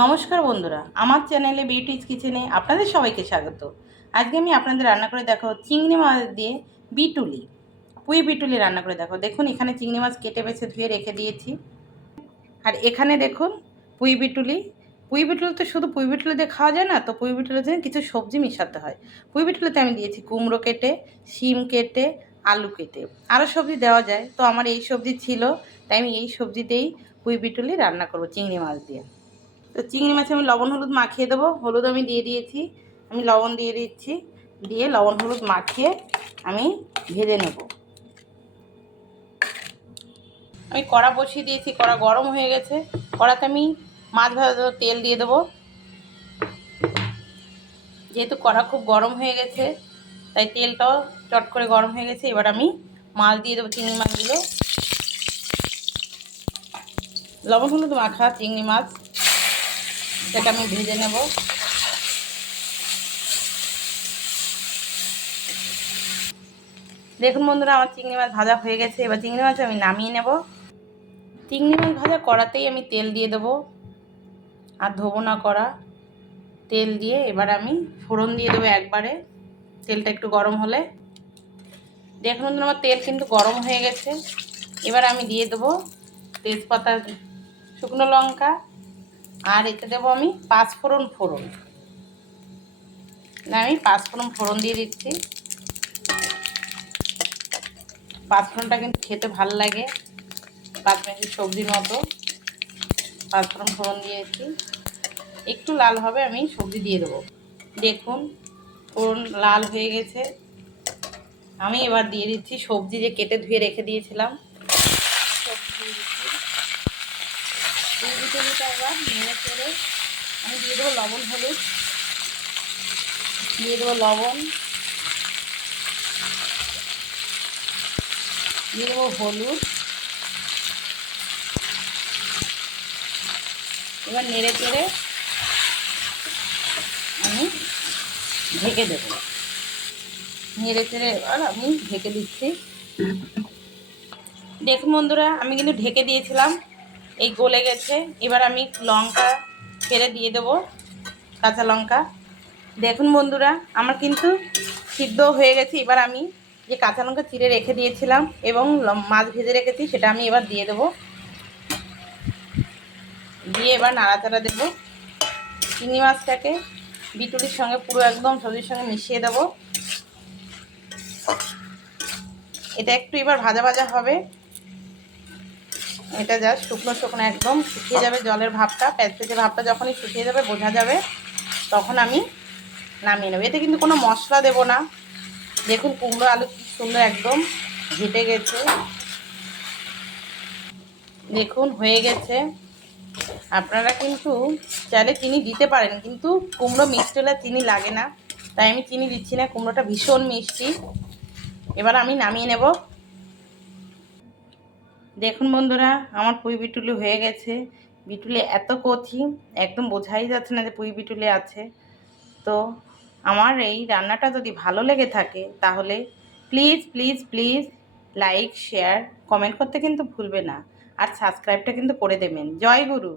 নমস্কার বন্ধুরা, আমার চ্যানেলে বিউটিজ কিচেনে আপনাদের সবাইকে স্বাগত। আজকে আমি আপনাদের রান্না করে দেখাবো চিংড়ি মাছ দিয়ে বিটুলি, পুঁই বিটুলি রান্না করে দেখাবো। দেখুন এখানে চিংড়ি মাছ কেটে বেছে ধুয়ে রেখে দিয়েছি। আর এখানে দেখুন পুঁই বিটুলি। পুঁই বিটুলি তো শুধু পুঁই বিটুলি দিয়ে খাওয়া যায় না, তো পুঁই বিটুলিতে কিছু সবজি মিশাতে হয়। পুঁই বিটুলিতে আমি দিয়েছি কুমড়ো কেটে, শিম কেটে, আলু কেটে, আরও সবজি দেওয়া যায়। তো আমার এই সবজি ছিল, তাই আমি এই সবজি দিয়েই পুঁই বিটুলি রান্না করবো চিংড়ি মাছ দিয়ে। তো চিংড়ি মাছে আমি লবণ হলুদ মাখিয়ে দেবো। হলুদ আমি দিয়ে দিয়েছি, আমি লবণ দিয়ে দিচ্ছি, দিয়ে লবণ হলুদ মাখিয়ে আমি ভেজে নেব। আমি কড়া বসিয়ে দিয়েছি, কড়া গরম হয়ে গেছে। কড়াতে আমি মাছ ভাজা তেল দিয়ে দেবো। যেহেতু কড়া খুব গরম হয়ে গেছে, তাই তেলটাও চট করে গরম হয়ে গেছে। এবার আমি মাছ দিয়ে দেবো, চিংড়ি মাছগুলো। লবণ হলুদ মাখা চিংড়ি মাছ, সেটা আমি ভেজে নেব। দেখুন বন্ধুরা, আমার চিংড়ি মাছ ভাজা হয়ে গেছে। এবার চিংড়ি মাছ আমি নামিয়ে নেব। চিংড়ি মাছ ভাজা কড়াতেই আমি তেল দিয়ে দেবো, আর ধোবো না কড়া। তেল দিয়ে এবার আমি ফোড়ন দিয়ে দেবো একবারে, তেলটা একটু গরম হলে। দেখুন বন্ধুরা, আমার তেল কিন্তু গরম হয়ে গেছে। এবার আমি দিয়ে দেবো তেজপাতা, শুকনো লঙ্কা, আর এতে দেবো আমি পাঁচফোড়ন। আমি পাঁচফোড়ন দিয়ে দিচ্ছি। পাঁচফোড়নটা কিন্তু খেতে ভালো লাগে, পাঁচ মিনিট সবজির মতো। পাঁচফোড়ন দিয়েছি, একটু লাল হবে আমি সবজি দিয়ে দেবো। দেখুন ফোড়ন লাল হয়ে গেছে। আমি এবার দিয়ে দিচ্ছি সবজি যে কেটে ধুয়ে রেখে দিয়েছিলাম, সবজি দিয়ে দিচ্ছি। এবার নেড়ে চেড়ে আমি দিয়ে দেবো লবণ হলুদ, দিয়ে দেবো লবণ, দিয়ে দেবো হলুদ। এবার নেড়ে চেড়ে আমি ঢেকে দেবো। নেড়ে চেড়ে এবার আমি ঢেকে দিচ্ছি। দেখুন বন্ধুরা, আমি কিন্তু ঢেকে দিয়েছিলাম, এই গলে গেছে। এবার আমি লঙ্কা ছেড়ে দিয়ে দেবো, কাঁচা লঙ্কা। দেখুন বন্ধুরা, আমার কিন্তু সিদ্ধ হয়ে গেছে। এবার আমি যে কাঁচা লঙ্কা চিড়ে রেখে দিয়েছিলাম এবং মাছ ভেজে রেখেছি, সেটা আমি এবার দিয়ে দেবো। দিয়ে এবার নাড়াচাড়া দেবো। চিংড়ি মাছটাকে বিটুলির সঙ্গে পুরো একদম সবজির সঙ্গে মিশিয়ে দেবো। এটা একটু এবার ভাজা ভাজা হবে। এটা জাস্ট শুকনো শুকনো একদম শুকিয়ে যাবে, জলের ভাবটা, প্যাচপ্যাচে ভাবটা যখনই শুকিয়ে যাবে, বোঝা যাবে, তখন আমি নামিয়ে নেব। এতে কিন্তু কোনো মশলা দেব না। দেখুন কুমড়ো আলু কি সুন্দর একদম ঘেটে গেছে। দেখুন হয়ে গেছে। আপনারা কিন্তু চাইলে চিনি দিতে পারেন, কিন্তু কুমড়ো মিষ্টি হলে চিনি লাগে না, তাই আমি চিনি দিচ্ছি না। কুমড়োটা ভীষণ মিষ্টি। এবার আমি নামিয়ে নেব। দেখুন বন্ধুরা, আমার পুঁই বিটুলি হয়ে গেছে। বিটুলি এত কচি, একদম বোঝাই যাচ্ছে না যে পুঁই বিটুলি আছে। তো আমার এই রান্নাটা যদি ভালো লেগে থাকে, তাহলে please please please like, share, comment করতে কিন্তু ভুলবে না। আর সাবস্ক্রাইবটা কিন্তু করে দেবেন। জয় গুরু।